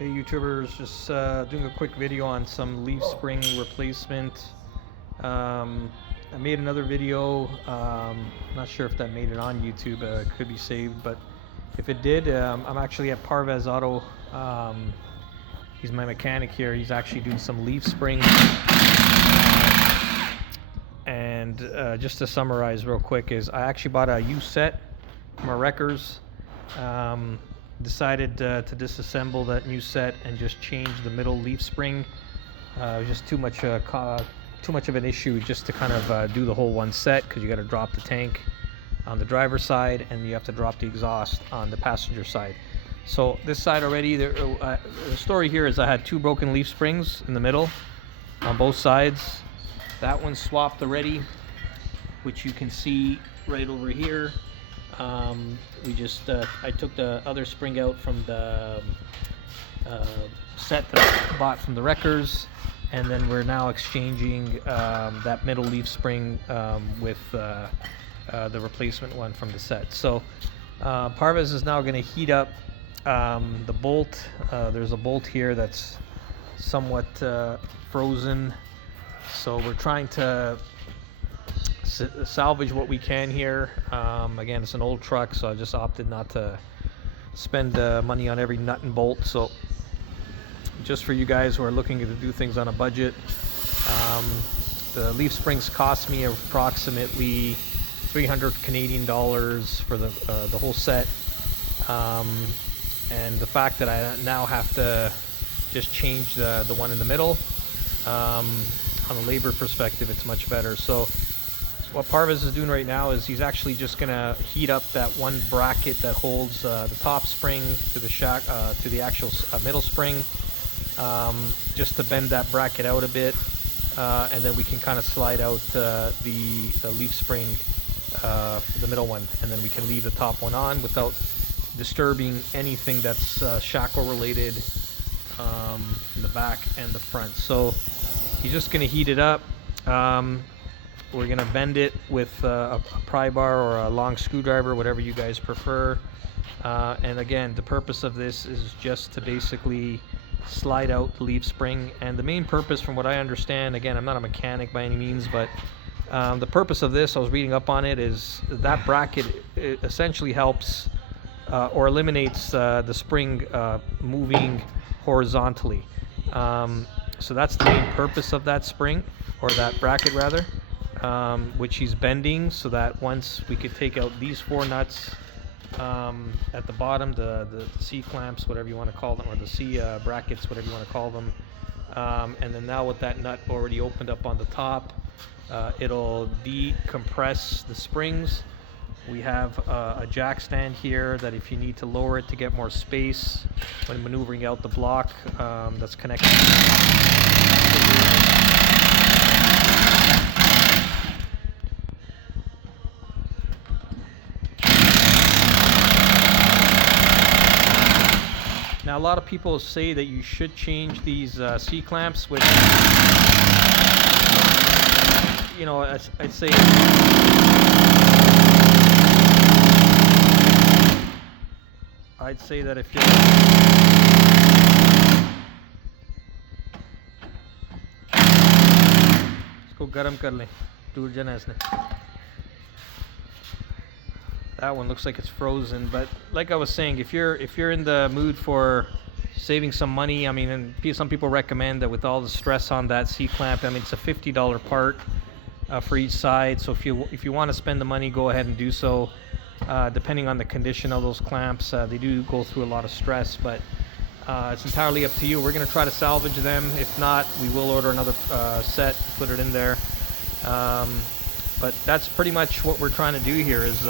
Hey YouTubers, just doing a quick video on some leaf spring replacement. I made another video, not sure if that made it on YouTube, it could be saved, but if it did, I'm actually at Parvez Auto. He's my mechanic here. He's actually doing some leaf springs. And just to summarize real quick is I actually bought a U set from a Wreckers. Decided to disassemble that new set and just change the middle leaf spring. It was just too much of an issue just to kind of do the whole one set, because you got to drop the tank on the driver's side and you have to drop the exhaust on the passenger side. So this side already, the story here is I had two broken leaf springs in the middle on both sides. That one's swapped already, which you can see right over here. I took the other spring out from the set that I bought from the Wreckers, and then we're now exchanging that middle leaf spring with the replacement one from the set. So Parvez is now going to heat up the bolt. There's a bolt here that's somewhat frozen, so we're trying to salvage what we can here. Again, it's an old truck, so I just opted not to spend money on every nut and bolt. So just for you guys who are looking to do things on a budget, the leaf springs cost me approximately 300 Canadian dollars for the whole set, and the fact that I now have to just change the one in the middle, on a labor perspective, it's much better. So what Parvez is doing right now is he's actually just gonna heat up that one bracket that holds the top spring to the actual middle spring, just to bend that bracket out a bit, and then we can kind of slide out the leaf spring, the middle one, and then we can leave the top one on without disturbing anything that's shackle related in the back and the front. So he's just gonna heat it up. We're going to bend it with a pry bar or a long screwdriver, whatever you guys prefer. And again, the purpose of this is just to basically slide out the leaf spring. And the main purpose, from what I understand, again, I'm not a mechanic by any means, but the purpose of this, I was reading up on it, is that bracket essentially helps or eliminates the spring moving horizontally. So that's the main purpose of that spring, or that bracket rather. Which he's bending, so that once we could take out these four nuts at the bottom, the C clamps, whatever you want to call them, or the C brackets, whatever you want to call them, and then now with that nut already opened up on the top, it'll decompress the springs. We have a jack stand here that if you need to lower it to get more space when maneuvering out the block, that's connected. Now, a lot of people say that you should change these C clamps, which, you know, I'd say that if you're इसको गरम कर लें, टूट जाना इसने. That one looks like it's frozen, but like I was saying, if you're in the mood for saving some money, I mean, and some people recommend that with all the stress on that C clamp, I mean, it's a $50 part for each side. So if you want to spend the money, go ahead and do so. Depending on the condition of those clamps, they do go through a lot of stress, but it's entirely up to you. We're going to try to salvage them. If not, we will order another set, put it in there. But that's pretty much what we're trying to do here, is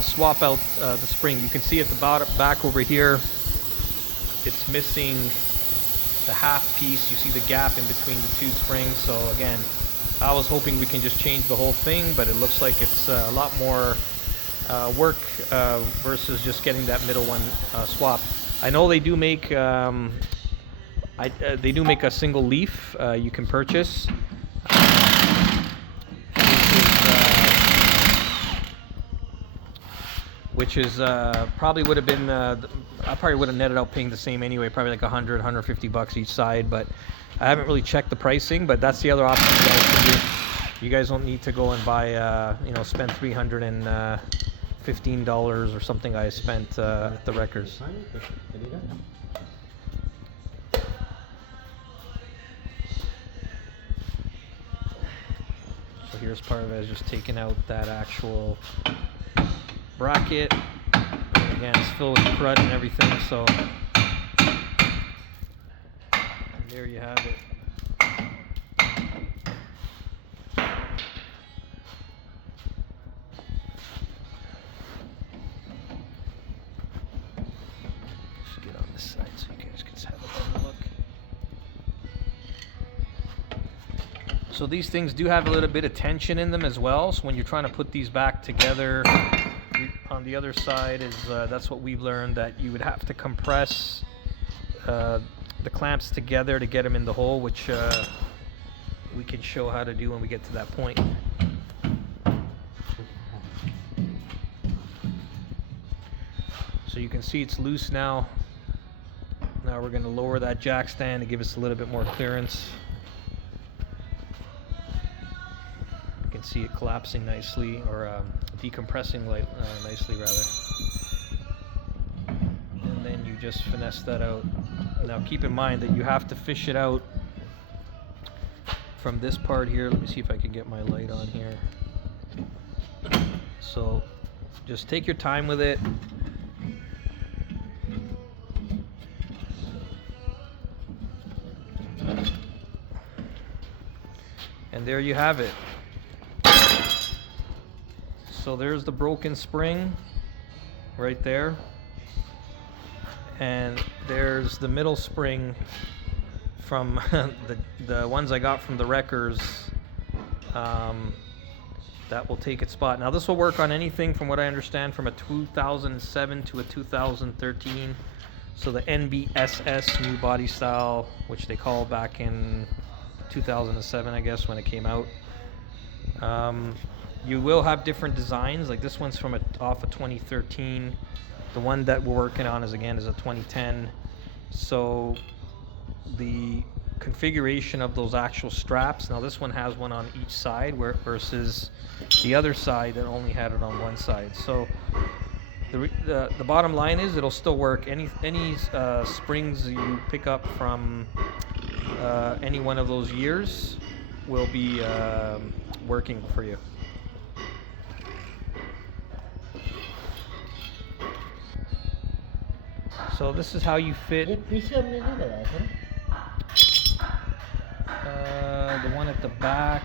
swap out the spring. You can see at the back over here, it's missing the half piece. You see the gap in between the two springs. So again, I was hoping we can just change the whole thing, but it looks like it's a lot more work versus just getting that middle one swapped. I know they do make they do make a single leaf you can purchase. which is probably would have been I probably would have netted out paying the same anyway, probably like 150 bucks each side, but I haven't really checked the pricing. But that's the other option you guys can do. You guys don't need to go and buy spend $315 or something I spent at the Wreckers. So here's part of it, is just taking out that actual bracket. And again, it's filled with crud and everything, so and there you have it. Just get on this side so you guys can have a better look. So these things do have a little bit of tension in them as well, so when you're trying to put these back together, on the other side is that's what we've learned, that you would have to compress the clamps together to get them in the hole, which we can show how to do when we get to that point. So you can see it's loose now. Now we're going to lower that jack stand to give us a little bit more clearance. You can see it collapsing nicely, or decompressing nicely rather. And then you just finesse that out. Now keep in mind that you have to fish it out from this part here. Let me see if I can get my light on here. So just take your time with it. And there you have it. So there's the broken spring right there. And there's the middle spring from the ones I got from the Wreckers. That will take its spot. Now this will work on anything, from what I understand, from a 2007 to a 2013. So the NBSS new body style, which they call back in 2007, I guess, when it came out. You will have different designs. Like this one's from off of 2013. The one that we're working on is a 2010. So the configuration of those actual straps, now this one has one on each side versus the other side that only had it on one side. So the bottom line is it'll still work. Any springs you pick up from any one of those years will be working for you. So this is how you fit the one at the back.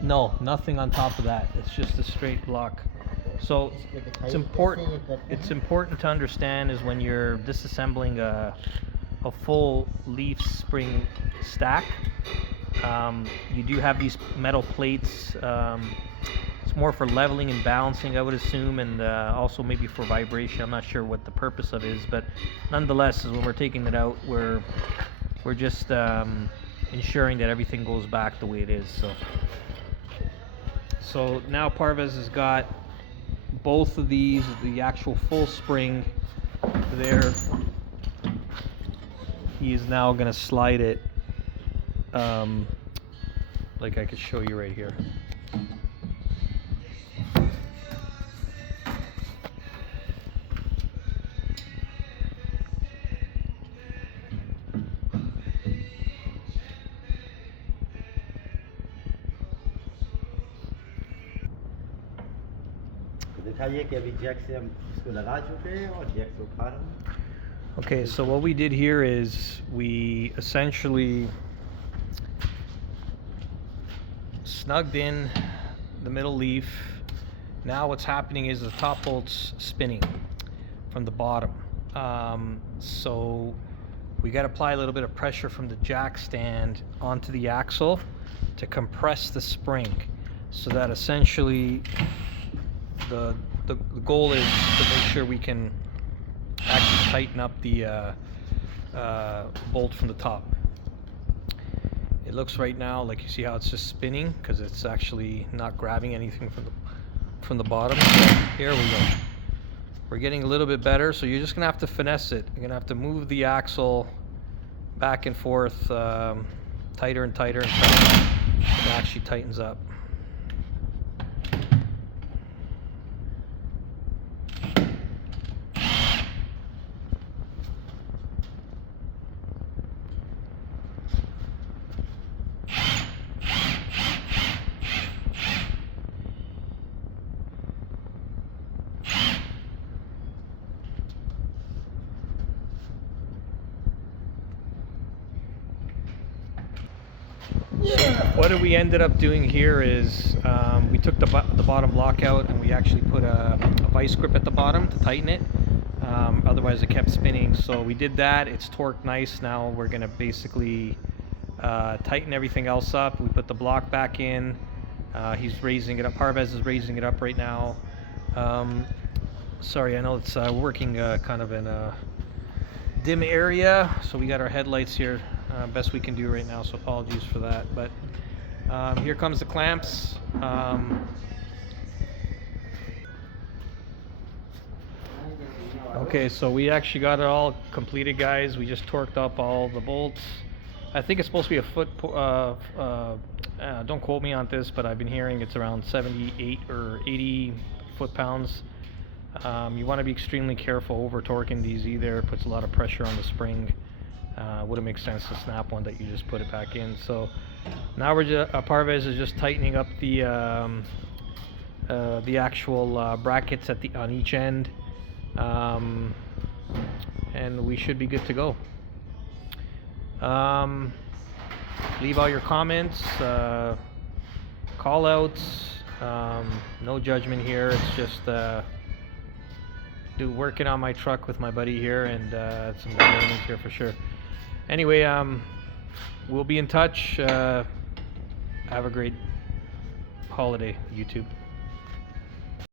No, nothing on top of that. It's just a straight block. So it's important to understand is when you're disassembling a full leaf spring stack, you do have these metal plates. It's more for leveling and balancing, I would assume, and also maybe for vibration. I'm not sure what the purpose of it is, but nonetheless, when we're taking it out, we're just ensuring that everything goes back the way it is. So now Parvez has got both of these, the actual full spring there. He is now going to slide it like I could show you right here. Okay, so what we did here is we essentially snugged in the middle leaf. Now what's happening is the top bolt's spinning from the bottom. So we got to apply a little bit of pressure from the jack stand onto the axle to compress the spring, so that essentially the goal is to make sure we can actually tighten up the bolt from the top. It looks right now like, you see how it's just spinning because it's actually not grabbing anything from the bottom. So here we go. We're getting a little bit better, so you're just gonna have to finesse it. You're gonna have to move the axle back and forth, tighter and tighter until it actually tightens up. What we ended up doing here is we took the bottom block out and we actually put a vice grip at the bottom to tighten it. Otherwise it kept spinning, so we did that. It's torqued nice. Now we're gonna basically tighten everything else up. We put the block back in. He's raising it up. Parvez is raising it up right now. Sorry, I know it's working kind of in a dim area, so we got our headlights here. Best we can do right now, so apologies for that. But here comes the clamps. Okay, so we actually got it all completed, guys. We just torqued up all the bolts. I think it's supposed to be a foot. Don't quote me on this, but I've been hearing it's around 78 or 80 foot-pounds. You want to be extremely careful over torquing these either. It puts a lot of pressure on the spring. Wouldn't make sense to snap one that you just put it back in. So now we're just, Parvez is just tightening up the actual brackets on each end, and we should be good to go. Leave all your comments, call outs, no judgment here. It's just working on my truck with my buddy here, and some learnings here for sure. Anyway, we'll be in touch. Have a great holiday, YouTube.